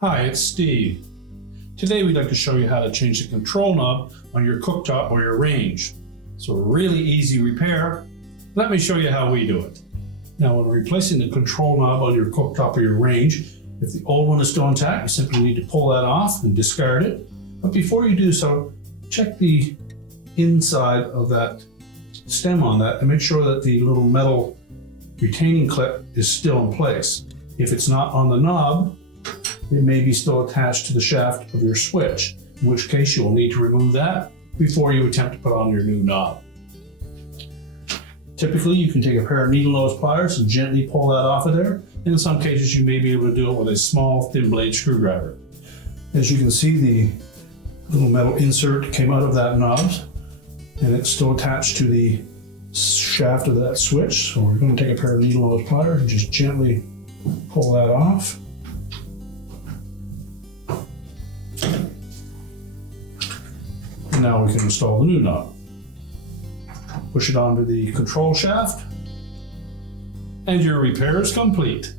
Hi, it's Steve. Today we'd like to show you how to change the control knob on your cooktop or your range. It's a really easy repair. Let me show you how we do it. Now, when replacing the control knob on your cooktop or your range, if the old one is still intact, you simply need to pull that off and discard it. But before you do so, check the inside of that stem on that and make sure that the little metal retaining clip is still in place. If it's not on the knob, it may be still attached to the shaft of your switch, in which case you will need to remove that before you attempt to put on your new knob. Typically, you can take a pair of needle nose pliers and gently pull that off of there. In some cases, you may be able to do it with a small thin blade screwdriver. As you can see, the little metal insert came out of that knob and it's still attached to the shaft of that switch. So we're going to take a pair of needle nose pliers and just gently pull that off. Now we can install the new knob. Push it onto the control shaft, and your repair is complete.